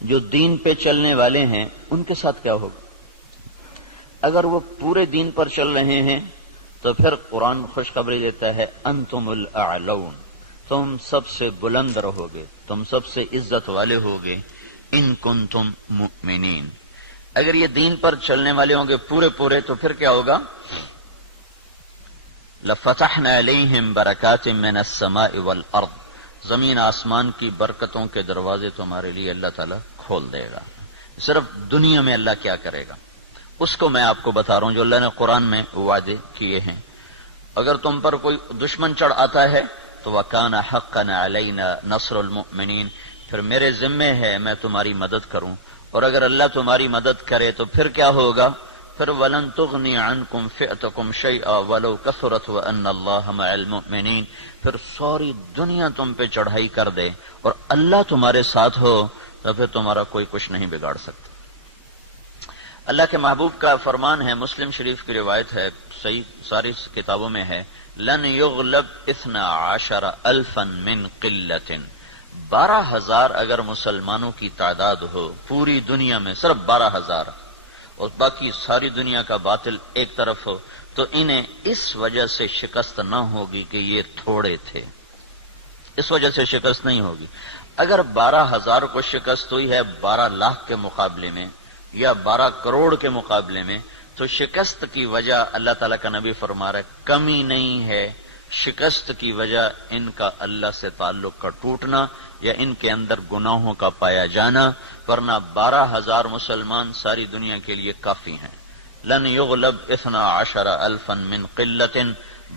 جو دین پہ چلنے والے ہیں ان کے ساتھ کیا ہوگا؟ اگر وہ پورے دین پر چل رہے ہیں تو پھر قرآن خوشخبری دیتا ہے انتم الاعلون، تم سب سے بلند رہو گے، تم سب سے عزت والے ہوگے، ان کنتم مؤمنین۔ اگر یہ دین پر چلنے والے ہوں گے پورے تو پھر کیا ہوگا؟ لفتحنا علیہم برکات من السماء والارض، زمین آسمان کی برکتوں کے دروازے تمہارے لیے اللہ تعالیٰ کھول دے گا۔ صرف دنیا میں اللہ کیا کرے گا اس کو میں آپ کو بتا رہا ہوں جو اللہ نے قرآن میں وعدے کیے ہیں۔ اگر تم پر کوئی دشمن چڑھ آتا ہے تو وَكَانَ حَقًّا عَلَيْنَا نَصْرُ الْمُؤْمِنِينَ، پھر میرے ذمے ہے میں تمہاری مدد کروں، اور اگر اللہ تمہاری مدد کرے تو پھر کیا ہوگا؟ پھر وَلَن تُغْنِيَ عَنْكُمْ فِئْتُكُمْ شَيْئًا وَلَوْ كَثُرَتْ وَأَنَّ اللَّهَ مَعَ الْمُؤْمِنِينَ، پھر ساری دنیا تم پہ چڑھائی کر دے اور اللہ تمہارے ساتھ ہو تو پھر تمہارا کوئی کچھ نہیں بگاڑ سکتا۔ اللہ کے محبوب کا فرمان ہے، مسلم شریف کی روایت ہے، صحیح ساری کتابوں میں ہے، لن یغلب 12,000 من قلت، 12,000 اگر مسلمانوں کی تعداد ہو پوری دنیا میں، صرف 12,000، اور باقی ساری دنیا کا باطل ایک طرف ہو، تو انہیں اس وجہ سے شکست نہ ہوگی کہ یہ تھوڑے تھے، اس وجہ سے شکست نہیں ہوگی۔ اگر 12,000 کو شکست ہوئی ہے 12 لاکھ کے مقابلے میں یا 12 کروڑ کے مقابلے میں، تو شکست کی وجہ اللہ تعالیٰ کا نبی فرما رہا ہے کمی نہیں ہے، شکست کی وجہ ان کا اللہ سے تعلق کا ٹوٹنا یا ان کے اندر گناہوں کا پایا جانا، ورنہ 12,000 مسلمان ساری دنیا کے لیے کافی ہیں۔ لن یغلب 12,000 من قلت،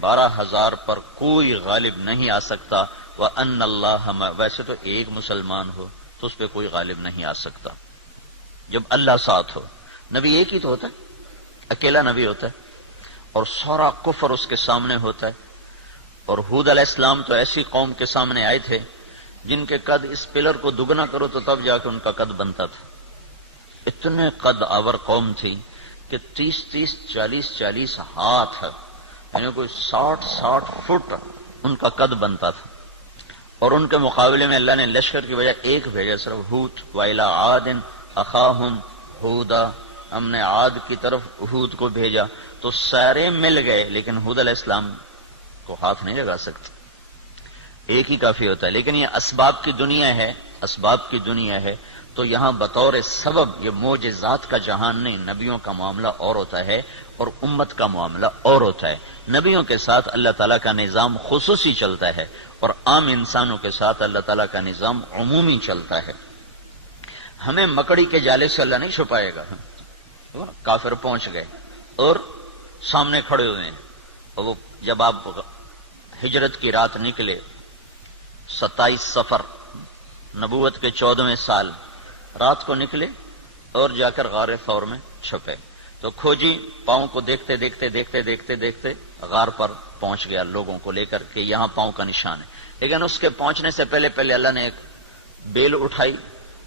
12,000 پر کوئی غالب نہیں آ سکتا، وَأَنَّ اللَّهَ، ویسے تو ایک مسلمان ہو تو اس پہ کوئی غالب نہیں آ سکتا جب اللہ ساتھ ہو۔ نبی ایک ہی تو ہوتا ہے، اکیلا نبی ہوتا ہے، اور سارا کفر اس کے سامنے ہوتا ہے۔ اور ہود علیہ السلام تو ایسی قوم کے سامنے آئے تھے جن کے قد اس پلر کو دگنا کرو تو تب جا کے ان کا قد بنتا تھا، اتنے قد آور قوم تھی کہ 30 40 ہاتھ، یعنی کوئی 60 فٹ ان کا قد بنتا تھا، اور ان کے مقابلے میں اللہ نے لشکر کی وجہ ایک بھیجا، صرف ہود، وَإِلَىٰ عَادٍ أَخَاهُمْ هُودًا، ہم نے عاد کی طرف ہود کو بھیجا، تو سارے مل گئے لیکن ہود علیہ السلام کو ہاتھ نہیں لگا سکتے، ایک ہی کافی ہوتا ہے۔ لیکن یہ اسباب کی دنیا ہے، اسباب کی دنیا ہے، تو یہاں بطور سبب یہ معجزات کا جہان نہیں، نبیوں کا معاملہ اور ہوتا ہے اور امت کا معاملہ اور ہوتا ہے۔ نبیوں کے ساتھ اللہ تعالیٰ کا نظام خصوصی چلتا ہے اور عام انسانوں کے ساتھ اللہ تعالیٰ کا نظام عمومی چلتا ہے۔ ہمیں مکڑی کے جالے سے اللہ نہیں چھپائے گا، کافر پہنچ گئے اور سامنے کھڑے ہوئے ہیں، اور وہ جب آپ ہجرت کی رات نکلے 27 صفر نبوت کے 14ویں سال، رات کو نکلے اور جا کر غار ثور میں چھپے، تو کھوجی پاؤں کو دیکھتے دیکھتے غار پر پہنچ گیا لوگوں کو لے کر کہ یہاں پاؤں کا نشان ہے۔ لیکن اس کے پہنچنے سے پہلے اللہ نے ایک بیل اٹھائی،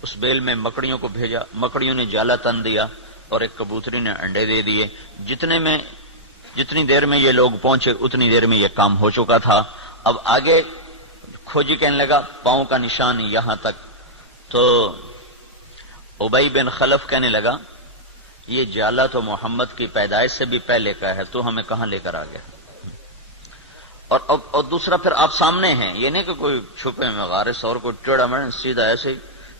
اس بیل میں مکڑیوں کو بھیجا، مکڑیوں نے جالا تن دیا اور ایک کبوتری نے انڈے دے دیے۔ جتنی دیر میں یہ لوگ پہنچے اتنی دیر میں یہ کام ہو چکا تھا۔ اب آگے کھوجی کہنے لگا پاؤں کا نشان یہاں تک، تو ابی بن خلف کہنے لگا یہ جالا تو محمد کی پیدائش سے بھی پہلے کا ہے، تو ہمیں کہاں لے کر آ گیا؟ اور دوسرا پھر آپ سامنے ہیں، یہ نہیں کہ کوئی چھپے میں غار ثور کو ٹیڑھا میں سیدھا ایسے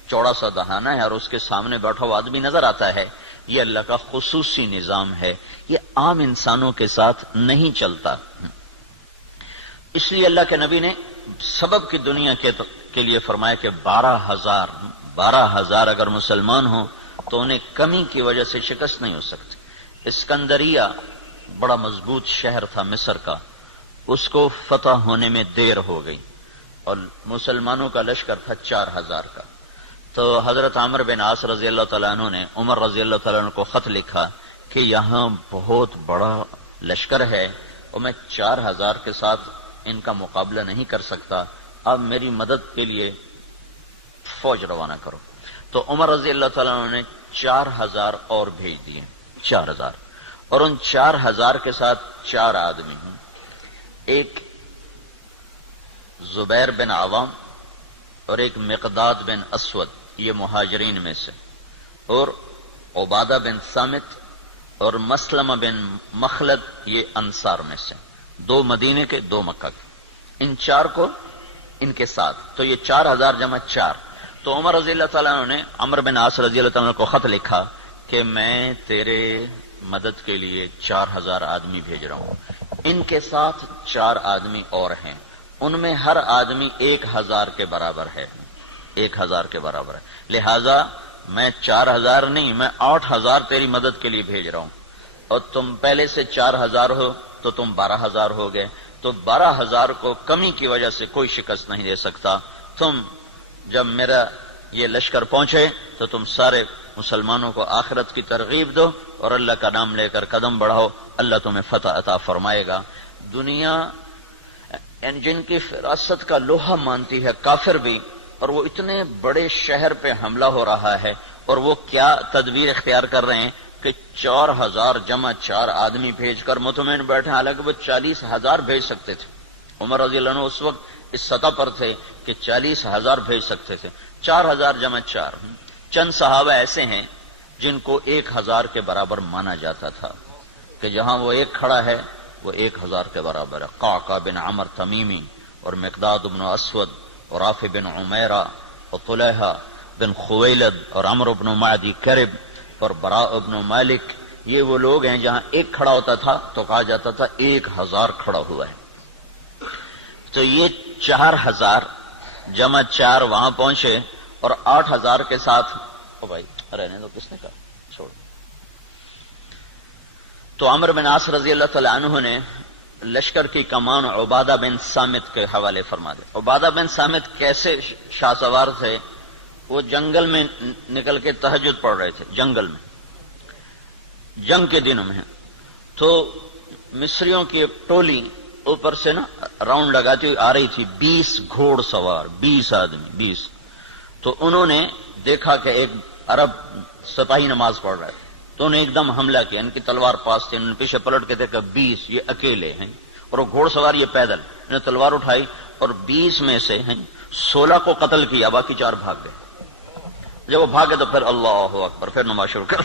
چوڑا سا دہانا ہے اور اس کے سامنے بیٹھا ہوا آدمی نظر آتا ہے۔ یہ اللہ کا خصوصی نظام ہے، یہ عام انسانوں کے ساتھ نہیں چلتا۔ اس لیے اللہ کے نبی نے سبب کی دنیا کے لیے فرمایا کہ 12,000 اگر مسلمان ہوں تو انہیں کمی کی وجہ سے شکست نہیں ہو سکتی۔ اسکندریہ بڑا مضبوط شہر تھا مصر کا، اس کو فتح ہونے میں دیر ہو گئی اور مسلمانوں کا لشکر تھا 4,000 کا، تو حضرت عمرو بن عاص رضی اللہ تعالیٰ عنہ نے عمر رضی اللہ تعالیٰ عنہ کو خط لکھا کہ یہاں بہت بڑا لشکر ہے اور میں 4,000 کے ساتھ ان کا مقابلہ نہیں کر سکتا، آپ میری مدد کے لیے فوج روانہ کرو۔ تو عمر رضی اللہ تعالیٰ عنہ نے 4,000 اور بھیج دیے، 4,000، اور ان 4,000 کے ساتھ 4 آدمی ہیں، ایک زبیر بن عوام اور ایک مقداد بن اسود، یہ مہاجرین میں سے، اور عبادہ بن صامت اور مسلمہ بن مخلد یہ انصار میں سے، 2 مدینے کے 2 مکہ کے، ان 4 کو ان کے ساتھ، تو یہ 4000 جمع 4۔ تو عمر رضی اللہ تعالیٰ عنہ نے عمرو بن عاص رضی اللہ تعالیٰ عنہ کو خط لکھا کہ میں تیرے مدد کے لیے 4000 آدمی بھیج رہا ہوں، ان کے ساتھ 4 آدمی اور ہیں، ان میں ہر آدمی 1000 کے برابر ہے، 1000 کے برابر ہے، لہذا میں 4000 نہیں، میں 8000 تیری مدد کے لیے بھیج رہا ہوں، اور تم پہلے سے 4000 ہو تو تم 12000 ہو گئے، تو 12000 کو کمی کی وجہ سے کوئی شکست نہیں دے سکتا۔ تم جب میرا یہ لشکر پہنچے تو تم سارے مسلمانوں کو آخرت کی ترغیب دو اور اللہ کا نام لے کر قدم بڑھاؤ، اللہ تمہیں فتح عطا فرمائے گا۔ دنیا جن کی فراست کا لوہا مانتی ہے کافر بھی، اور وہ اتنے بڑے شہر پہ حملہ ہو رہا ہے، اور وہ کیا تدبیر اختیار کر رہے ہیں کہ 4000 جمع 4 آدمی بھیج کر مطمئن بیٹھے، حالانکہ وہ 40000 بھیج سکتے تھے۔ عمر رضی اللہ عنہ اس وقت اس سطح پر تھے کہ 40000 بھیج سکتے تھے، 4000 جمع 4۔ چند صحابہ ایسے ہیں جن کو 1000 کے برابر مانا جاتا تھا کہ جہاں وہ ایک کھڑا ہے وہ 1000 کے برابر ہے، قعقاع بن عمر تمیمی اور مقداد بن اسود اور رافع بن عمیرہ اور طلحہ بن خویلد اور عمرو بن معدی کرب اور براء بن مالک، یہ وہ لوگ ہیں جہاں ایک کھڑا ہوتا تھا تو کہا جاتا تھا 1000 کھڑا ہوا ہے۔ تو یہ 4000 جمع 4 وہاں پہنچے، اور 8000 کے ساتھ او بھائی رہنے دو، کس نے کہا چھوڑ۔ تو عمرو بن عاص رضی اللہ تعالی عنہ نے لشکر کی کمان عبادہ بن صامت کے حوالے فرما دے۔ عبادہ بن صامت کیسے شاہ سوار تھے؟ وہ جنگل میں نکل کے تہجد پڑھ رہے تھے، جنگل میں، جنگ کے دنوں میں، تو مصریوں کی ایک ٹولی اوپر سے نا راؤنڈ لگاتی ہوئی آ رہی تھی، 20 گھوڑ سوار، 20 آدمی، 20۔ تو انہوں نے دیکھا کہ ایک عرب سپاہی نماز پڑھ رہا ہے، تو انہیں ایک دم حملہ کیا، ان کی تلوار پاس تھی، انہوں نے پیچھے پلٹ کے دیکھا 20 یہ اکیلے ہیں، اور وہ گھوڑ سوار یہ پیدل، انہوں نے تلوار اٹھائی اور 20 میں سے 16 کو قتل کیا، باقی 4 بھاگ گئے۔ جب وہ بھاگے تو پھر اللہ اکبر، پھر نماز شروع کر۔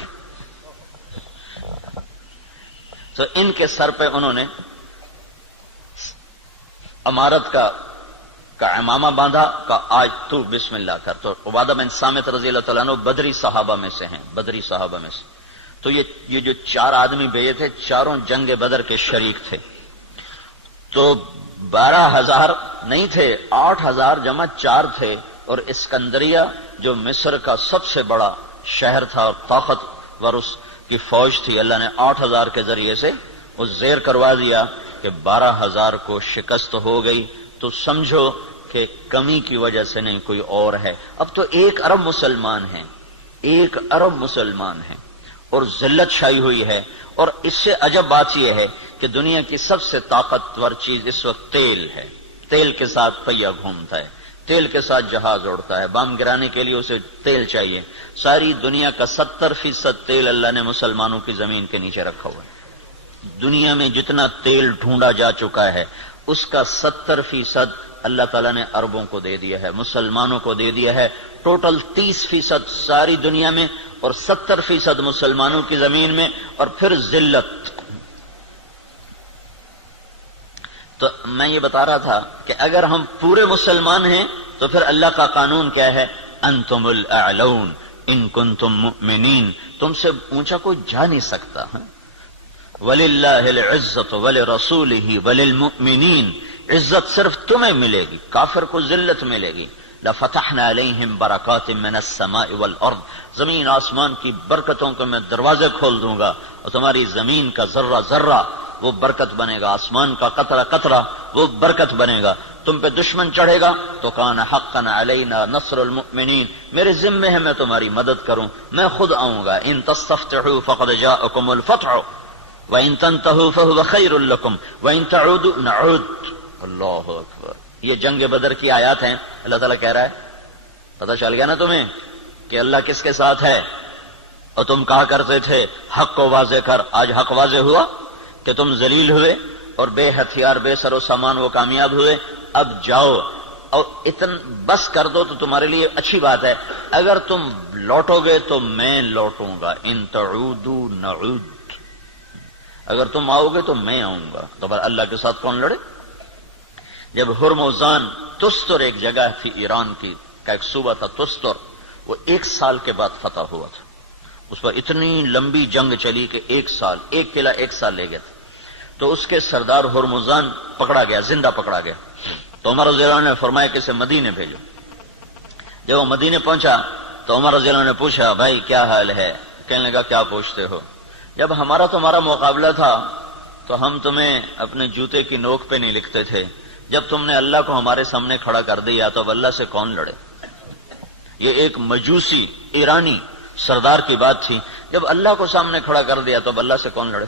تو ان کے سر پہ انہوں نے امارت کا امامہ باندھا، کہ آج تو بسم اللہ کر۔ تو عبادہ بن صامت رضی اللہ تعالیٰ عنہ بدری صحابہ میں سے ہیں، بدری صحابہ میں سے۔ تو یہ جو 4 آدمی بھیجے تھے، چاروں جنگ بدر کے شریک تھے۔ تو 12000 نہیں تھے، 8000 جمع 4 تھے، اور اسکندریہ جو مصر کا سب سے بڑا شہر تھا اور طاقتور اس کی فوج تھی، اللہ نے 8000 کے ذریعے سے وہ زیر کروا دیا کہ 12000 کو شکست ہو گئی۔ تو سمجھو کہ کمی کی وجہ سے نہیں، کوئی اور ہے۔ اب تو 1 ارب مسلمان ہیں، 1 ارب مسلمان ہیں، اور ذلت چھائی ہوئی ہے۔ اور اس سے عجب بات یہ ہے کہ دنیا کی سب سے طاقتور چیز اس وقت تیل ہے، تیل کے ساتھ پہیہ گھومتا ہے، تیل کے ساتھ جہاز اڑتا ہے، بم گرانے کے لیے اسے تیل چاہیے۔ ساری دنیا کا 70% تیل اللہ نے مسلمانوں کی زمین کے نیچے رکھا ہوا ہے۔ دنیا میں جتنا تیل ڈھونڈا جا چکا ہے اس کا 70% اللہ تعالیٰ نے عربوں کو دے دیا ہے، مسلمانوں کو دے دیا ہے۔ ٹوٹل 30% ساری دنیا میں، اور 70% مسلمانوں کی زمین میں، اور پھر ذلت۔ تو میں یہ بتا رہا تھا کہ اگر ہم پورے مسلمان ہیں تو پھر اللہ کا قانون کیا ہے؟ انتم الاعلون ان کنتم مؤمنین، تم سے اونچا کوئی جا نہیں سکتا۔ وَلِلَّهِ الْعِزَّةُ وَلِرَسُولِهِ وَلِلْمُؤْمِنِينَ، عزت صرف تمہیں ملے گی، کافر کو ذلت ملے گی۔ لَفَتَحْنَا عَلَيْهِمْ بَرَكَاتٍ مِّنَ السَّمَاءِ وَالْأَرْضِ، زمین آسمان کی برکتوں کو میں دروازے کھول دوں گا، اور تمہاری زمین کا ذرہ ذرہ وہ برکت بنے گا، آسمان کا قطرہ قطرہ وہ برکت بنے گا۔ تم پہ دشمن چڑھے گا تو کان حقا علینا نصر المؤمنین، میرے ذمے ہے میں تمہاری مدد کروں، میں خود آؤں گا۔ ان تستفتحوا فقد جاءکم الفتح وَإِن تَنْتَهُوا فَهُوَ خَيْرٌ لَكُمْ وَإِن تَعُودُوا نَعُودْ۔ اللہ اکبر، یہ جنگ بدر کی آیات ہیں۔ اللہ تعالیٰ کہہ رہا ہے پتہ چل گیا نا تمہیں کہ اللہ کس کے ساتھ ہے، اور تم کہا کرتے تھے حق کو واضح کر، آج حق واضح ہوا کہ تم ذلیل ہوئے اور بے ہتھیار بے سر و سامان وہ کامیاب ہوئے۔ اب جاؤ بس کر دو تو تمہارے لیے اچھی بات ہے، اگر تم لوٹو گے تو میں لوٹوں گا، ان تعودوا نعود، اگر تم آؤ گے تو میں آؤں گا۔ تو بھلا اللہ کے ساتھ کون لڑے؟ جب ہرمزان، تستر ایک جگہ تھی ایران کی کا ایک صوبہ تھا تستر، وہ 1 سال کے بعد فتح ہوا تھا، اس پر اتنی لمبی جنگ چلی کہ 1 سال، ایک قلعہ 1 سال لے گیا تھا، تو اس کے سردار ہرمزان پکڑا گیا، زندہ پکڑا گیا، تو عمر رضی اللہ عنہ نے فرمایا کہ اسے مدینے بھیجو۔ جب وہ مدینے پہنچا تو عمر رضی اللہ عنہ نے پوچھا بھائی کیا حال ہے؟ کہنے لگا کیا پوچھتے ہو، جب ہمارا تمہارا مقابلہ تھا تو ہم تمہیں اپنے جوتے کی نوک پہ نہیں لکھتے تھے، جب تم نے اللہ کو ہمارے سامنے کھڑا کر دیا تو اب اللہ سے کون لڑے؟ یہ ایک مجوسی ایرانی سردار کی بات تھی، جب اللہ کو سامنے کھڑا کر دیا تو اب اللہ سے کون لڑے؟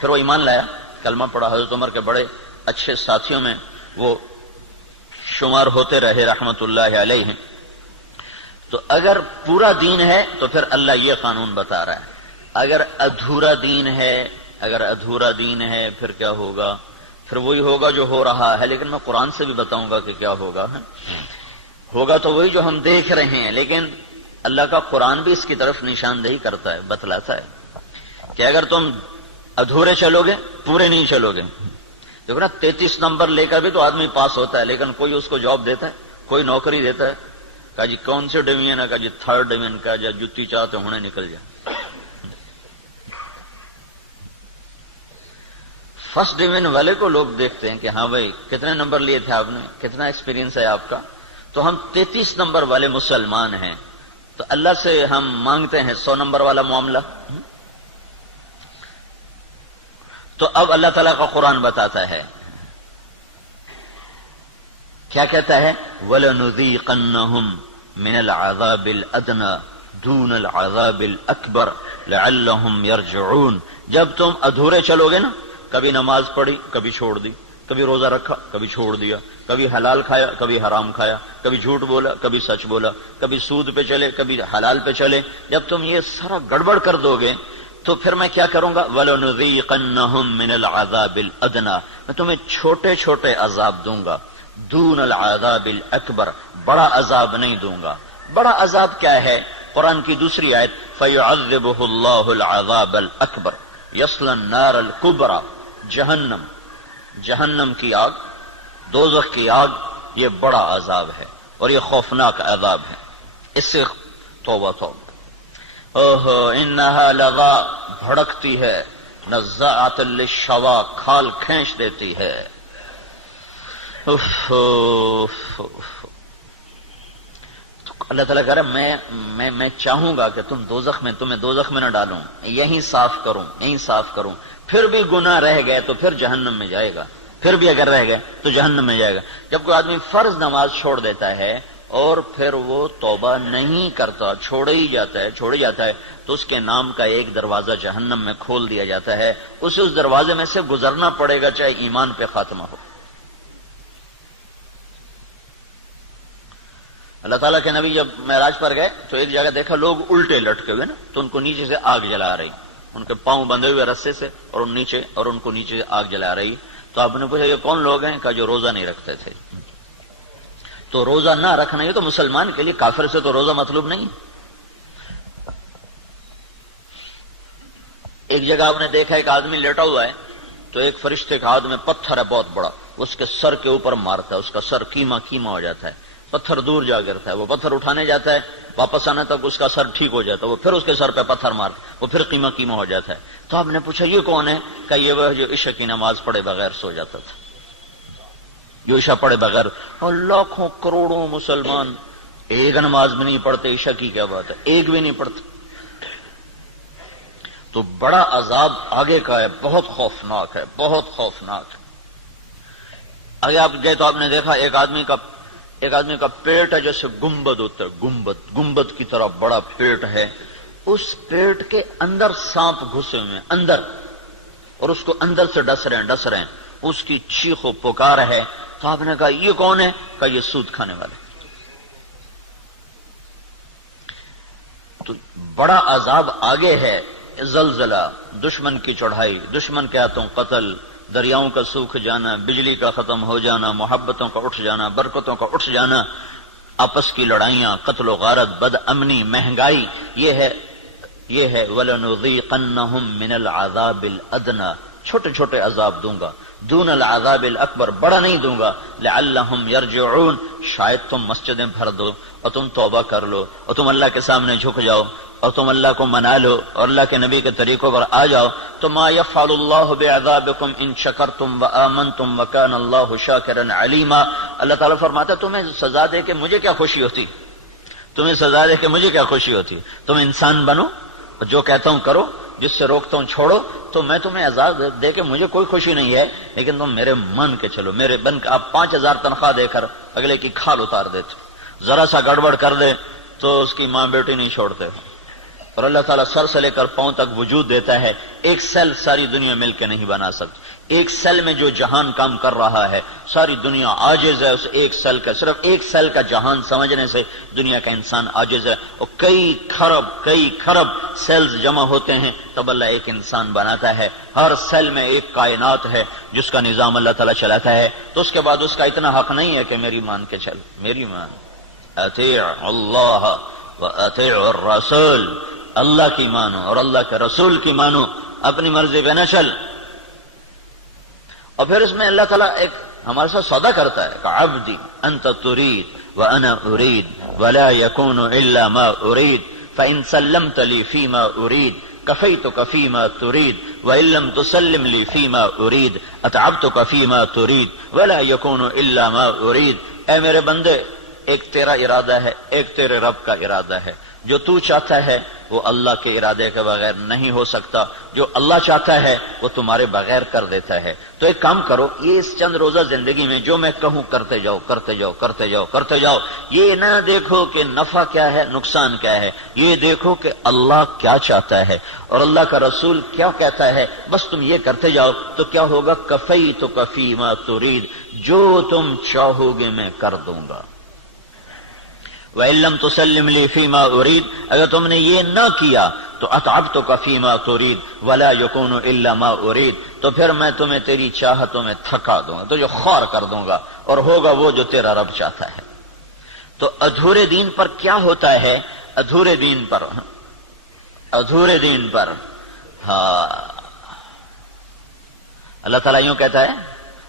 پھر وہ ایمان لایا، کلمہ پڑھا، حضرت عمر کے بڑے اچھے ساتھیوں میں وہ شمار ہوتے رہے رحمت اللہ علیہ۔ تو اگر پورا دین ہے تو پھر اللہ یہ قانون بتا رہا ہے، اگر ادھورا دین ہے پھر کیا ہوگا؟ پھر وہی ہوگا جو ہو رہا ہے، لیکن میں قرآن سے بھی بتاؤں گا کہ کیا ہوگا۔ ہوگا تو وہی جو ہم دیکھ رہے ہیں، لیکن اللہ کا قرآن بھی اس کی طرف نشاندہی کرتا ہے، بتلاتا ہے کہ اگر تم ادھورے چلو گے، پورے نہیں چلو گے۔ دیکھو نا 33 نمبر لے کر بھی تو آدمی پاس ہوتا ہے، لیکن کوئی اس کو جاب دیتا ہے، کوئی نوکری دیتا ہے، کہا جی کون سے ڈویژن ہے، کہا جی 3rd ڈویژن کا، جا جتی چاہتے ہونے نکل جائے۔ 1st ڈویژن والے کو لوگ دیکھتے ہیں کہ ہاں بھائی کتنے نمبر لیے تھے آپ نے، کتنا ایکسپیرینس ہے آپ کا، تو ہم 33 نمبر والے مسلمان ہیں، تو اللہ سے ہم مانگتے ہیں 100 نمبر والا معاملہ۔ تو اب اللہ تعالیٰ کا قرآن بتاتا ہے، کیا کہتا ہے؟ وَلَنُذِيقَنَّهُمْ مِنَ الْعَذَابِ الْأَدْنَى دُونَ الْعَذَابِ الْأَكْبَرِ لَعَلَّهُمْ يَرْجِعُونَ۔ جب تم ادھورے چلو گے نا، کبھی نماز پڑھی کبھی چھوڑ دی، کبھی روزہ رکھا کبھی چھوڑ دیا، کبھی حلال کھایا کبھی حرام کھایا، کبھی جھوٹ بولا کبھی سچ بولا، کبھی سود پہ چلے کبھی حلال پہ چلے، جب تم یہ سارا گڑبڑ کر دو گے تو پھر میں کیا کروں گا؟ وَلَنُذِيقَنَّهُمْ مِنَ الْعَذَابِ الْأَدْنَى، میں تمہیں چھوٹے چھوٹے عذاب دوں گا، دون العذاب الاکبر، بڑا عذاب نہیں دوں گا۔ بڑا عذاب کیا ہے؟ قرآن کی دوسری آیت فَيُعَذِّبُهُ اللَّهُ الْعَذَابَ الْأَكْبَرَ يَصْلَى النَّارَ الْكُبْرَى، جہنم کی آگ، دوزخ کی آگ، یہ بڑا عذاب ہے اور یہ خوفناک عذاب ہے، اس سے توبہ توبہ۔ اوہو انہا لظا، بھڑکتی ہے، نزاعۃ للشوا، کھال کھینچ دیتی ہے۔ اللہ تعالیٰ کہہ رہا ہے میں چاہوں گا کہ تمہیں دوزخ میں نہ ڈالوں، یہیں صاف کروں، پھر بھی گناہ رہ گئے تو پھر جہنم میں جائے گا، پھر بھی اگر رہ گئے تو جہنم میں جائے گا۔ جب کوئی آدمی فرض نماز چھوڑ دیتا ہے اور پھر وہ توبہ نہیں کرتا، چھوڑے ہی جاتا ہے تو اس کے نام کا ایک دروازہ جہنم میں کھول دیا جاتا ہے، اسے اس دروازے میں سے گزرنا پڑے گا چاہے ایمان پہ خاتمہ ہو۔ اللہ تعالیٰ کے نبی جب معراج پر گئے تو ایک جگہ دیکھا لوگ الٹے لٹکے ہوئے نا، تو ان کو نیچے سے آگ جلا رہی، ان کے پاؤں بندھے ہوئے رسے سے اور ان کو نیچے سے آگ جلا رہی۔ تو آپ نے پوچھا یہ کون لوگ ہیں؟ کہا جو روزہ نہیں رکھتے تھے۔ تو روزہ نہ رکھنا یہ تو مسلمان کے لیے، کافر سے تو روزہ مطلوب نہیں۔ ایک جگہ آپ نے دیکھا ایک آدمی لیٹا ہوا ہے تو ایک فرشتے کا ہاتھ میں پتھر ہے بہت بڑا، اس کے سر کے اوپر مارتا ہے، اس کا سر کیما ہو جاتا ہے، پتھر دور جا گرتا ہے، وہ پتھر اٹھانے جاتا ہے، واپس آنے تک اس کا سر ٹھیک ہو جاتا ہے، وہ پھر اس کے سر پہ پتھر مارتا ہے، وہ پھر کیما ہو جاتا ہے۔ تو آپ نے پوچھا یہ کون ہے؟ کہ یہ وہ جو عشاء کی نماز پڑھے بغیر سو جاتا تھا، جو عشاء پڑھے بغیر، اور لاکھوں کروڑوں مسلمان ایک نماز بھی نہیں پڑھتے، عشاء کی کیا بات ہے، ایک بھی نہیں پڑھتے۔ تو بڑا عذاب آگے کا ہے، بہت خوفناک ہے، بہت خوفناک ہے۔ آگے آپ گئے تو آپ نے دیکھا ایک آدمی کا پیٹ ہے جیسے گنبد ہوتا ہے، گنبد کی طرح بڑا پیٹ ہے، اس پیٹ کے اندر سانپ گھسے ہوئے ہیں اندر، اور اس کو اندر سے ڈس رہے ہیں، اس کی چیخ و پکار ہے۔ تو آپ نے کہا یہ کون ہے؟ کہا یہ سود کھانے والے۔ تو بڑا عذاب آگے ہے، زلزلہ، دشمن کی چڑھائی، دشمن کے ہاتھوں قتل، دریاؤں کا سوکھ جانا، بجلی کا ختم ہو جانا، محبتوں کا اٹھ جانا، برکتوں کا اٹھ جانا، آپس کی لڑائیاں، قتل و غارت، بد امنی، مہنگائی، یہ ہے وَلَنُذِيقَنَّهُم مِّنَ الْعَذَابِ الْأَدْنَىٰ، چھوٹے چھوٹے عذاب دوں گا، دون العذاب الاکبر، بڑا نہیں دوں گا، لعلہم یرجعون، شاید تم مسجدیں بھر دو اور تم توبہ کر لو اور تم اللہ کے سامنے جھک جاؤ اور تم اللہ کو منا لو اور اللہ کے نبی کے طریقوں پر آ جاؤ تو ما یفعل اللہ بعذابکم ان شکرتم وآمنتم وکان اللہ شاکرا علیما۔ اللہ تعالیٰ فرماتا ہے تمہیں سزا دے کے مجھے کیا خوشی ہوتی، تمہیں سزا دے کے مجھے کیا خوشی ہوتی، تم انسان بنو، جو کہتا ہوں کرو، جس سے روکتا ہوں چھوڑو، تو میں تمہیں عذاب دے کے مجھے کوئی خوشی نہیں ہے، لیکن تم میرے مان کے چلو، میرے بن کے۔ آپ 5000 تنخواہ دے کر اگلے کی کھال اتار دیتے، ذرا سا گڑبڑ کر دے تو اس کی ماں بیٹی نہیں چھوڑتے، اور اللہ تعالیٰ سر سے لے کر پاؤں تک وجود دیتا ہے، ایک سیل ساری دنیا مل کے نہیں بنا سکتی، ایک سیل میں جو جہان کام کر رہا ہے ساری دنیا عاجز ہے اس ایک سیل کا، صرف ایک سیل کا جہان سمجھنے سے دنیا کا انسان عاجز ہے، اور کئی کھرب سیلز جمع ہوتے ہیں تب اللہ ایک انسان بناتا ہے، ہر سیل میں ایک کائنات ہے جس کا نظام اللہ تعالیٰ چلاتا ہے، تو اس کے بعد اس کا اتنا حق نہیں ہے کہ میری مان کے چل، میری مان، اطیع اللہ و اطیع الرسول، اللہ کی مانو اور اللہ کے رسول کی مانو، اپنی مرضی پہ نہ چل۔ اور پھر اس میں اللہ تعالیٰ ایک ہمارے ساتھ سودا کرتا ہے کہ عبدی انت ترید وانا ارید ولا يكون الا ما ارید فان سلمت لي فيما ارید كفيتك فيما تريد وان لم تسلم لي فيما ارید اتعبتك فيما تريد ولا يكون الا ما ارید۔ اے میرے بندے، ایک تیرا ارادہ ہے، ایک تیرے رب کا ارادہ ہے، جو تو چاہتا ہے وہ اللہ کے ارادے کے بغیر نہیں ہو سکتا، جو اللہ چاہتا ہے وہ تمہارے بغیر کر دیتا ہے۔ تو ایک کام کرو، یہ اس چند روزہ زندگی میں جو میں کہوں کرتے جاؤ کرتے جاؤ کرتے جاؤ کرتے جاؤ، یہ نہ دیکھو کہ نفع کیا ہے نقصان کیا ہے، یہ دیکھو کہ اللہ کیا چاہتا ہے اور اللہ کا رسول کیا کہتا ہے، بس تم یہ کرتے جاؤ تو کیا ہوگا، کفیتک فیما ترید، جو تم چاہو گے میں کر دوں گا۔ وَإِن لَّمْ تُسَلِّمْ لِي فِيمَا أُرِيدُ، اگر تم نے یہ نہ کیا تو أَتْعَبْتُكَ فِيمَا تُرِيدُ وَلَا يَكُونُ إِلَّا مَا أُرِيدُ، تو پھر میں تمہیں تیری چاہتوں میں تھکا دوں گا، تجھے خوار کر دوں گا اور ہوگا وہ جو تیرا رب چاہتا ہے۔ تو ادھورے دین پر کیا ہوتا ہے، ادھورے دین پر ہاں اللہ تعالیٰ یوں کہتا ہے،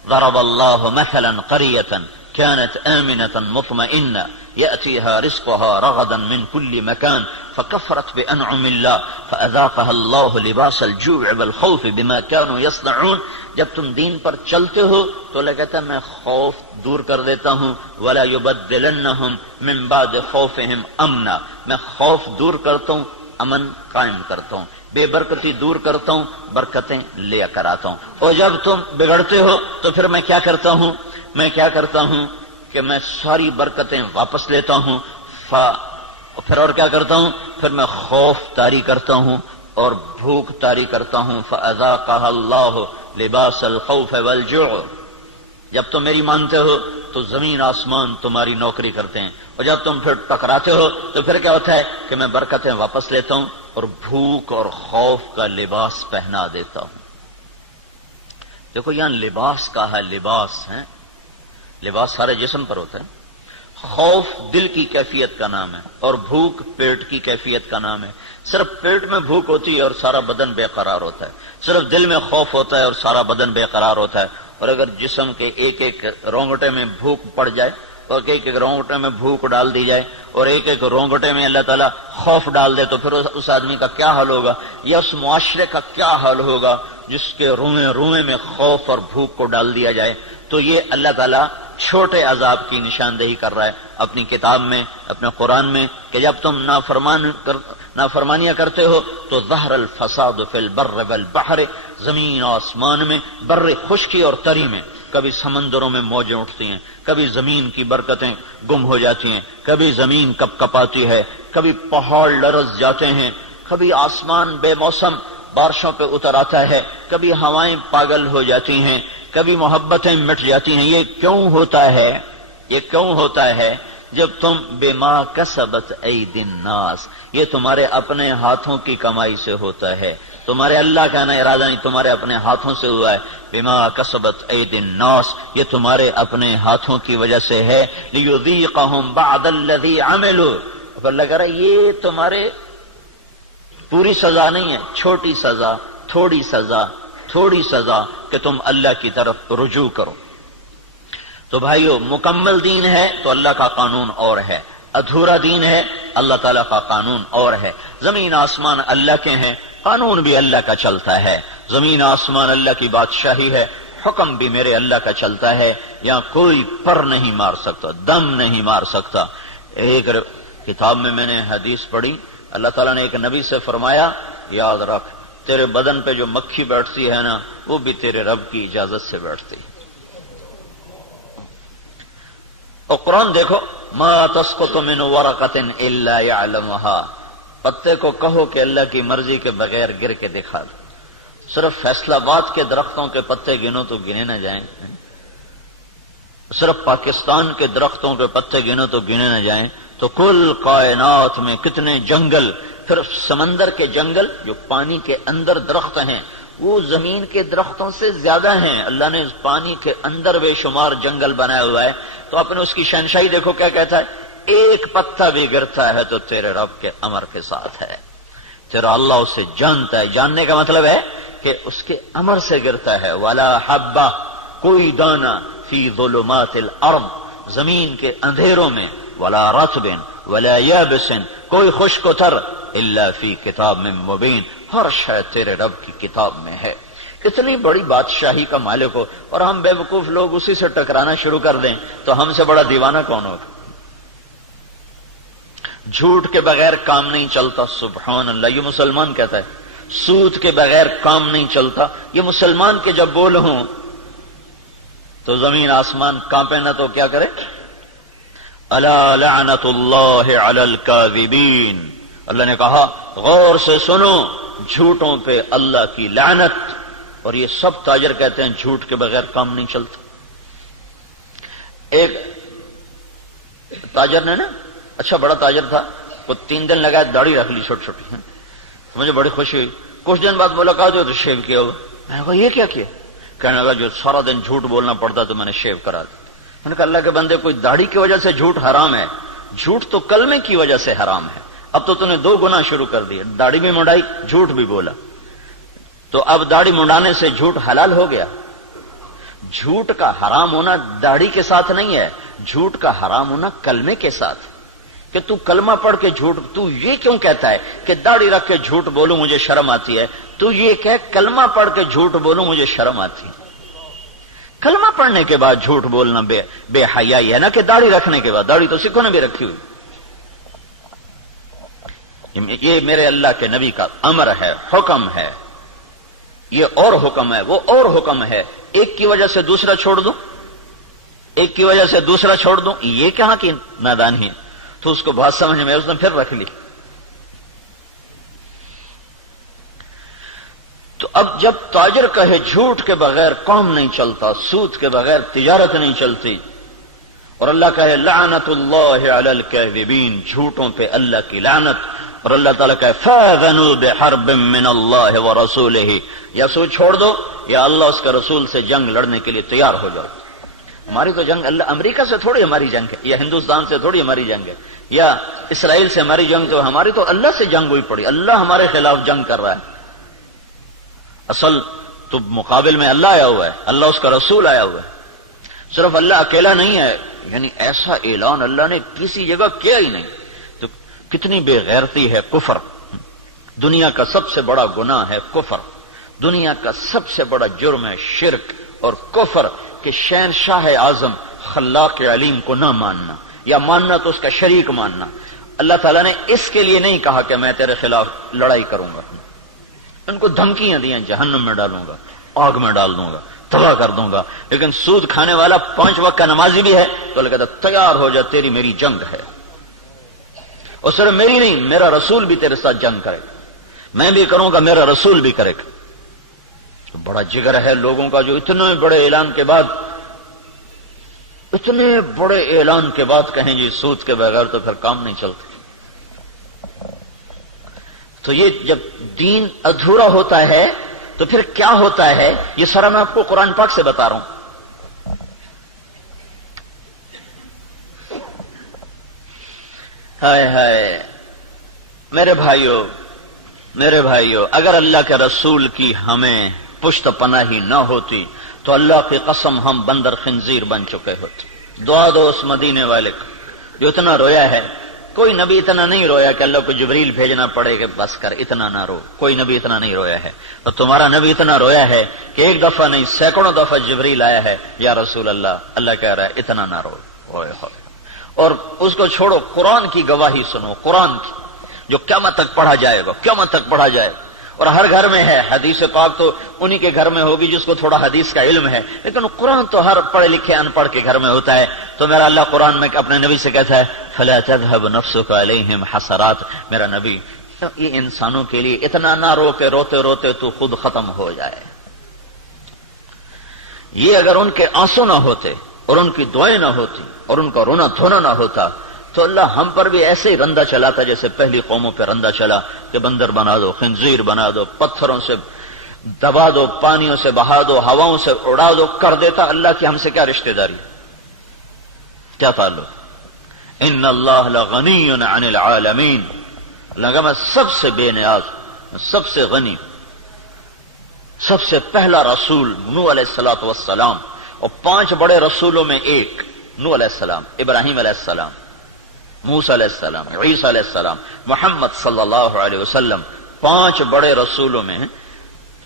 ضرب اللہ مثلا قریة كانت آمنة مطمئنة يأتيها رزقها رغدا من كل مكان فكفرت بأنعم الله فأذاقها الله لباس الجوع والخوف بما كانوا يصنعون۔ جب تم دین پر چلتے ہو تو اللہ کہتا ہے میں خوف دور کر دیتا ہوں، ولا يبدلنهم من بعد خوفهم امنا، میں خوف دور کرتا ہوں، امن قائم کرتا ہوں، بے برکتی دور کرتا ہوں، برکتیں لے کر آتا ہوں۔ اور جب تم بگڑتے ہو تو پھر میں کیا کرتا ہوں کہ میں ساری برکتیں واپس لیتا ہوں، پھر اور کیا کرتا ہوں، پھر میں خوف طاری کرتا ہوں اور بھوک طاری کرتا ہوں، فَأَذَاقَهَا اللَّهُ لِبَاسَ الْخَوْفِ وَالْجُوعِ۔ جب تم میری مانتے ہو تو زمین آسمان تمہاری نوکری کرتے ہیں، اور جب تم پھر ٹکراتے ہو تو پھر کیا ہوتا ہے کہ میں برکتیں واپس لیتا ہوں اور بھوک اور خوف کا لباس پہنا دیتا ہوں۔ دیکھو یہاں لباس کا ہے، لباس ہے، لباس سارے جسم پر ہوتا ہے، خوف دل کی کیفیت کا نام ہے اور بھوک پیٹ کی کیفیت کا نام ہے۔ صرف پیٹ میں بھوک ہوتی ہے اور سارا بدن بے قرار ہوتا ہے، صرف دل میں خوف ہوتا ہے اور سارا بدن بے قرار ہوتا ہے۔ اور اگر جسم کے ایک ایک رونگٹے میں بھوک پڑ جائے اور ایک ایک رونگٹے میں بھوک ڈال دی جائے اور ایک ایک رونگٹے میں اللہ تعالیٰ خوف ڈال دے تو پھر اس آدمی کا کیا حال ہوگا، یا اس معاشرے کا کیا حال ہوگا جس کے روئے میں خوف اور بھوک کو ڈال دیا جائے۔ تو یہ اللہ تعالیٰ چھوٹے عذاب کی نشاندہی کر رہا ہے اپنی کتاب میں، اپنے قرآن میں، کہ جب تم نافرمانیاں کرتے ہو تو ظہر الفساد فی البر والبحر، زمین آسمان میں، بر خشکی اور تری میں، کبھی سمندروں میں موجیں اٹھتی ہیں، کبھی زمین کی برکتیں گم ہو جاتی ہیں، کبھی زمین کپ کپاتی ہے، کبھی پہاڑ لرز جاتے ہیں، کبھی آسمان بے موسم بارشوں پہ اتر آتا ہے، کبھی ہوائیں پاگل ہو جاتی ہیں، کبھی محبتیں مٹ جاتی ہیں۔ یہ کیوں ہوتا ہے جب تم بما کسبت ایدی الناس، یہ تمہارے اپنے ہاتھوں کی کمائی سے ہوتا ہے، تمہارے اللہ کا نہ ارادہ نہیں، تمہارے اپنے ہاتھوں سے ہوا ہے. بما کسبت ایدی الناس، یہ تمہارے اپنے ہاتھوں کی وجہ سے ہے. لیذیقہم بعد الذی عملوا، اللہ کہہ رہا ہے یہ تمہارے پوری سزا نہیں ہے، چھوٹی سزا، تھوڑی سزا کہ تم اللہ کی طرف رجوع کرو. تو بھائیو، مکمل دین ہے تو اللہ کا قانون اور ہے، ادھورا دین ہے اللہ تعالیٰ کا قانون اور ہے. زمین آسمان اللہ کے ہیں، قانون بھی اللہ کا چلتا ہے. زمین آسمان اللہ کی بادشاہی ہے، حکم بھی میرے اللہ کا چلتا ہے. یہاں کوئی پر نہیں مار سکتا، دم نہیں مار سکتا. ایک کتاب میں نے حدیث پڑھی، اللہ تعالیٰ نے ایک نبی سے فرمایا یاد رکھ تیرے بدن پہ جو مکھی بیٹھتی ہے نا وہ بھی تیرے رب کی اجازت سے بیٹھتی. اور قرآن دیکھو، ما تسقط من ورقۃ الا يعلمها، پتے کو کہو کہ اللہ کی مرضی کے بغیر گر کے دکھا دو. صرف فیصلہ آباد کے درختوں کے پتے گنو تو گنے نہ جائیں، صرف پاکستان کے درختوں کے پتے گنو تو گنے نہ جائیں. تو کل کائنات میں کتنے جنگل، پھر سمندر کے جنگل جو پانی کے اندر درخت ہیں وہ زمین کے درختوں سے زیادہ ہیں. اللہ نے پانی کے اندر بے شمار جنگل بنایا ہوا ہے. تو آپ نے اس کی شہنشاہی دیکھو کیا کہتا ہے، ایک پتا بھی گرتا ہے تو تیرے رب کے امر کے ساتھ ہے. تیرا اللہ اسے جانتا ہے. جاننے کا مطلب ہے کہ اس کے امر سے گرتا ہے. ولا حبہ، کوئی دانہ، فی ظلمات الارض، زمین کے اندھیروں میں، ولا رطب ولا یابس، کوئی خشک و تر، الا فی کتاب من مبین، ہر شے تیرے رب کی کتاب میں ہے. اتنی بڑی بادشاہی کا مالک ہو اور ہم بے وقوف لوگ اسی سے ٹکرانا شروع کر دیں تو ہم سے بڑا دیوانہ کون ہوگا. جھوٹ کے بغیر کام نہیں چلتا، سبحان اللہ، یہ مسلمان کہتا ہے. سود کے بغیر کام نہیں چلتا، یہ مسلمان کے جب بول ہوں تو زمین آسمان کانپے نہ تو کیا کرے. الا لعنت اللہ علی الکاذبین، اللہ نے کہا غور سے سنو، جھوٹوں پہ اللہ کی لعنت. اور یہ سب تاجر کہتے ہیں جھوٹ کے بغیر کام نہیں چلتا. ایک تاجر نے نا، اچھا بڑا تاجر تھا، وہ 3 دن لگائے داڑھی رکھ لی چھوٹی چھوٹی. مجھے بڑی خوشی ہوئی. کچھ دن بعد ملاقات ہوئی تو شیو کیا ہوا. میں نے کہا یہ کیا کیا؟ کہنے لگا جو سارا دن جھوٹ بولنا پڑتا تو میں نے شیو کرا دیا. میں نے کہا اللہ کے بندے، کوئی داڑھی کی وجہ سے جھوٹ حرام ہے؟ جھوٹ تو کلمے کی وجہ سے حرام ہے. اب تو نے 2 گناہ شروع کر دیے، داڑھی بھی منڈائی، جھوٹ بھی بولا. تو اب داڑھی منڈانے سے جھوٹ حلال ہو گیا. جھوٹ کا حرام ہونا داڑھی کے ساتھ نہیں ہے، جھوٹ کا حرام ہونا کلمے کے ساتھ. کہ تو کلمہ پڑھ کے جھوٹ، تو یہ کیوں کہتا ہے کہ داڑھی رکھ کے جھوٹ بولوں مجھے شرم آتی ہے؟ تو یہ کہ کلمہ پڑھ کے جھوٹ بولوں مجھے شرم آتی ہے. کلمہ پڑھنے کے بعد جھوٹ بولنا بے حیائی ہے نا کہ داڑھی رکھنے کے بعد. داڑھی تو سکھوں نے بھی رکھی ہوئی. یہ میرے اللہ کے نبی کا امر ہے، حکم ہے. یہ اور حکم ہے، وہ اور حکم ہے. ایک کی وجہ سے دوسرا چھوڑ دوں، ایک کی وجہ سے دوسرا چھوڑ دوں، یہ کہاں کی نادان ہی. تو اس کو بات سمجھ میں اس نے پھر رکھ لی. تو اب جب تاجر کہے جھوٹ کے بغیر کام نہیں چلتا، سود کے بغیر تجارت نہیں چلتی، اور اللہ کہے لعنت اللہ علی الکاذبین، جھوٹوں پہ اللہ کی لعنت، اور اللہ تعالیٰ کہے فاذنوا بحرب من اللہ ورسولہ، یا سود چھوڑ دو یا اللہ اس کے رسول سے جنگ لڑنے کے لیے تیار ہو جاؤ. ہماری تو جنگ اللہ امریکہ سے تھوڑی ہماری جنگ ہے، یا ہندوستان سے تھوڑی ہماری جنگ ہے، یا اسرائیل سے ہماری جنگ. تو ہماری تو اللہ سے جنگ ہوئی پڑی، اللہ ہمارے خلاف جنگ کر رہا ہے. اصل تو مقابل میں اللہ آیا ہوا ہے، اللہ اس کا رسول آیا ہوا ہے. صرف اللہ اکیلا نہیں ہے، یعنی ایسا اعلان اللہ نے کسی جگہ کیا ہی نہیں. تو کتنی بے غیرتی ہے کفر. دنیا کا سب سے بڑا گناہ ہے کفر. دنیا کا سب سے بڑا جرم ہے شرک اور کفر، کہ شہنشاہ اعظم خلاق علیم کو نہ ماننا، یا ماننا تو اس کا شریک ماننا. اللہ تعالیٰ نے اس کے لیے نہیں کہا کہ میں تیرے خلاف لڑائی کروں گا. ان کو دھمکیاں دیں جہنم میں ڈالوں گا، آگ میں ڈال دوں گا، تباہ کر دوں گا. لیکن سود کھانے والا 5 وقت کا نمازی بھی ہے تو اللہ کہتا تیار ہو جا، تیری میری جنگ ہے. اور صرف میری نہیں، میرا رسول بھی تیرے ساتھ جنگ کرے گا. میں بھی کروں گا، میرا رسول بھی کرے گا. بڑا جگر ہے لوگوں کا جو اتنے بڑے اعلان کے بعد کہیں جی سود کے بغیر تو پھر کام نہیں چلتا. تو یہ جب دین ادھورا ہوتا ہے تو پھر کیا ہوتا ہے، یہ سارا میں آپ کو قرآن پاک سے بتا رہا ہوں۔ ہائے ہائے میرے بھائیو، اگر اللہ کے رسول کی ہمیں پشت پناہی نہ ہوتی تو اللہ کی قسم ہم بندر خنزیر بن چکے ہوتے۔ دعا دو اس مدینے والے کو جو اتنا رویا ہے۔ کوئی نبی اتنا نہیں رویا کہ اللہ کو جبریل بھیجنا پڑے کہ بس کر اتنا نہ رو، کوئی نبی اتنا نہیں رویا ہے۔ تو تمہارا نبی اتنا رویا ہے کہ ایک دفعہ نہیں سینکڑوں دفعہ جبریل آیا ہے، یا رسول اللہ، اللہ کہہ رہا ہے اتنا نہ رو۔ اور اس کو چھوڑو، قرآن کی گواہی سنو، قرآن کی جو قیامت تک پڑھا جائے گا، قیامت تک پڑھا جائے گا، اور ہر گھر میں ہے۔ حدیث پاک تو انہی کے گھر میں ہوگی جس کو تھوڑا حدیث کا علم ہے، لیکن قرآن تو ہر پڑھے لکھے ان پڑھ کے گھر میں ہوتا ہے۔ تو میرا اللہ قرآن میں اپنے نبی سے کہتا ہے فَلَا تَذْهَبْ نَفْسُكَ عَلَيْهِمْ حَسَرَاتٍ، میرا نبی یہ انسانوں کے لیے اتنا نہ رو کہ روتے روتے تو خود ختم ہو جائے۔ یہ اگر ان کے آنسو نہ ہوتے اور ان کی دعائیں نہ ہوتی اور ان کا رونا دھونا نہ ہوتا تو اللہ ہم پر بھی ایسے ہی رندہ چلاتا جیسے پہلی قوموں پہ رندہ چلا کہ بندر بنا دو، خنزیر بنا دو، پتھروں سے دبا دو، پانیوں سے بہا دو، ہواؤں سے اڑا دو، کر دیتا۔ اللہ کی ہم سے کیا رشتہ داری، کیا تعلق؟ ان اللہ لغنی عن العالمین، اللہ کا میں سب سے بے نیاز، سب سے غنی۔ سب سے پہلا رسول نوح علیہ الصلوۃ والسلام، اور 5 بڑے رسولوں میں ایک نوح علیہ السلام، ابراہیم علیہ السلام، موسیٰ علیہ السلام، عیسیٰ علیہ السلام، محمد صلی اللہ علیہ وسلم۔ 5 بڑے رسولوں میں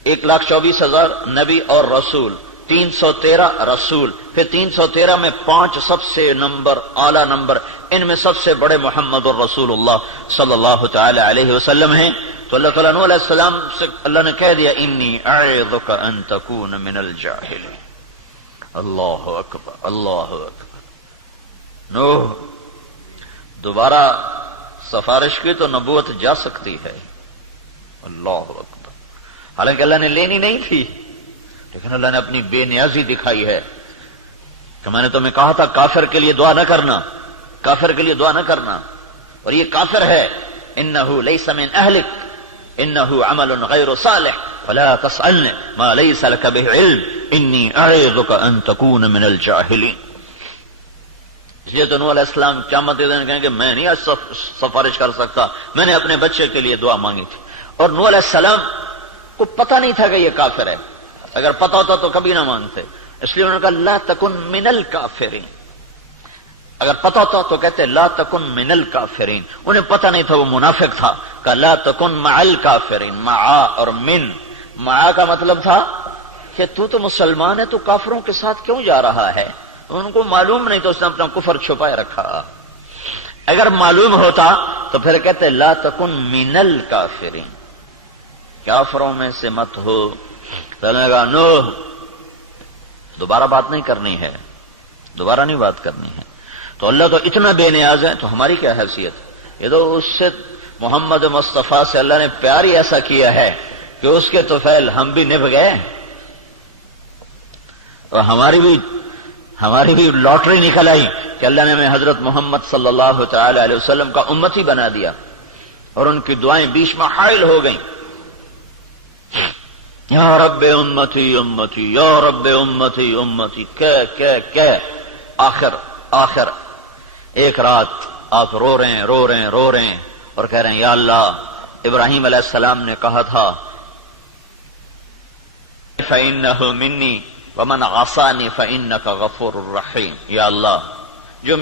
1,24,000 نبی اور رسول، 313 رسول، پھر 313 میں 5 سب سے نمبر اعلی نمبر، ان میں سب سے بڑے محمد الرسول اللہ صلی اللہ تعالی علیہ وسلم ہیں۔ تو اللہ تعالیٰ نوح علیہ السلام سے اللہ نے کہہ دیا انی اعظک ان تکون من الجاہلین۔ اللہ اکبر، اللہ اکبر۔ نوح دوبارہ سفارش کی تو نبوت جا سکتی ہے، اللہ اکبر۔ حالانکہ اللہ نے لینی نہیں تھی، لیکن اللہ نے اپنی بے نیازی دکھائی ہے کہ میں نے تمہیں کہا تھا کافر کے لیے دعا نہ کرنا، کافر کے لیے دعا نہ کرنا، اور یہ کافر ہے۔ انہ لیس من اہلک انہ عمل غیر صالح فلا تسألنی ما لیس لک بہ علم انی اعظک ان تکون من الجاہلین۔ اس لیے تو نوح علیہ السلام قیامت کے دن کہیں کہ میں نہیں سفارش کر سکتا، میں نے اپنے بچے کے لیے دعا مانگی تھی۔ اور نوح علیہ السلام کو پتہ نہیں تھا کہ یہ کافر ہے، اگر پتہ ہوتا تو کبھی نہ مانگتے، اس لیے انہوں نے کہا لا تکن من الکافرین۔ اگر پتہ ہوتا تو کہتے لا تکن من الکافرین، انہیں پتہ نہیں تھا، وہ منافق تھا، کہا لا تکن مع الکافرین۔ مع اور من، مع کا مطلب تھا کہ تو مسلمان ہے، تو کافروں کے ساتھ کیوں جا رہا ہے؟ ان کو معلوم نہیں تو اس نے اپنا کفر چھپائے رکھا۔ اگر معلوم ہوتا تو پھر کہتے لا تکن من الکافرین، کافروں میں سے مت ہو۔ تو نے کہا نوح دوبارہ بات نہیں کرنی ہے، دوبارہ نہیں بات کرنی ہے۔ تو اللہ تو اتنا بے نیاز ہے، تو ہماری کیا حیثیت؟ یہ تو اس سے محمد مصطفیٰ سے اللہ نے پیار ہی ایسا کیا ہے کہ اس کے طفیل ہم بھی نبھ گئے، اور ہماری بھی لاٹری نکل آئی کہ اللہ نے ہمیں حضرت محمد صلی اللہ تعالی علیہ وسلم کا امتی بنا دیا، اور ان کی دعائیں بیچ میں حائل ہو گئیں، یا رب امتی امتی، یا رب امتی امتی، کہ آخر ایک رات آپ رو رہے ہیں اور کہہ رہے ہیں یا اللہ، ابراہیم علیہ السلام نے کہا تھا فَإِنَّهُ مِنِّي وَمَنْ عَصَانِي فَإِنَّكَ غَفُورٌ رَحِيمٌ۔ یا اللہ، جو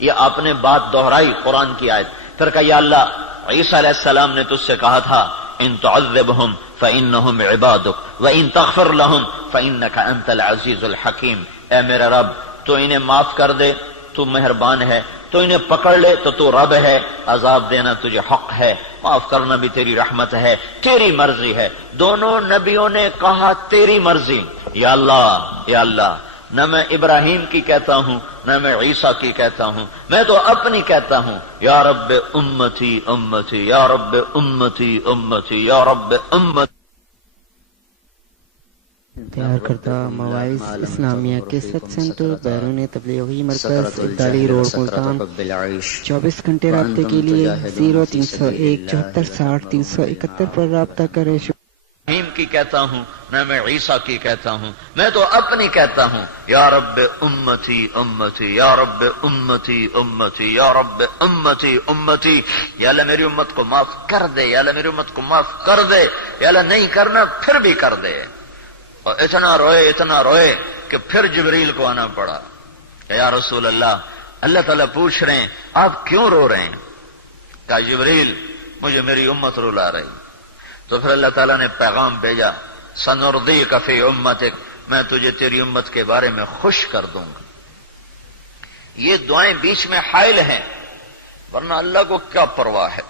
یہ آپ نے بات دہرائی قرآن کی آیت، پھر کہا یا اللہ، عیسیٰ علیہ السلام نے تجھ سے کہا تھا ان تعذبہم فإنہم عبادک وإن تغفر لہم فإنک انت العزیز الحکیم۔ اے میرے رب، تو انہیں معاف کر دے، تو مہربان ہے، تو انہیں پکڑ لے تو رب ہے، عذاب دینا تجھے حق ہے، معاف کرنا بھی تیری رحمت ہے، تیری مرضی ہے۔ دونوں نبیوں نے کہا تیری مرضی۔ یا اللہ، نہ میں ابراہیم کی کہتا ہوں نہ میں عیسیٰ کی کہتا ہوں، میں تو اپنی کہتا ہوں، یا رب امتی امتی، یا رب امتی امتی، یا رب امتی۔ تیار کردہ مواعظ اسلامیہ کے ست سینٹر بیرون تبلیغی مرکز ابدالی روڈ ملتان 24 گھنٹے رابطے کے لیے 0301 74 60 371 پر رابطہ کریں. ابراہیم کی کہتا ہوں نہ میں عیسیٰ کی کہتا ہوں، میں تو اپنی کہتا ہوں یا رب امتی امتی یا رب امتی امتی یا رب امتی امتی. یا اللہ میری امت کو معاف کر دے، یا اللہ میری امت کو معاف کر دے، یا اللہ نہیں کرنا پھر بھی کر دے. اور اتنا روئے کہ پھر جبریل کو آنا پڑا. یا رسول اللہ تعالیٰ پوچھ رہے ہیں آپ کیوں رو رہے ہیں؟ کہا جبریل مجھے میری امت رلا رہی. تو پھر اللہ تعالیٰ نے پیغام بھیجا سنردیک فی امتک، میں تجھے تیری امت کے بارے میں خوش کر دوں گا. یہ دعائیں بیچ میں حائل ہیں، ورنہ اللہ کو کیا پرواہ ہے.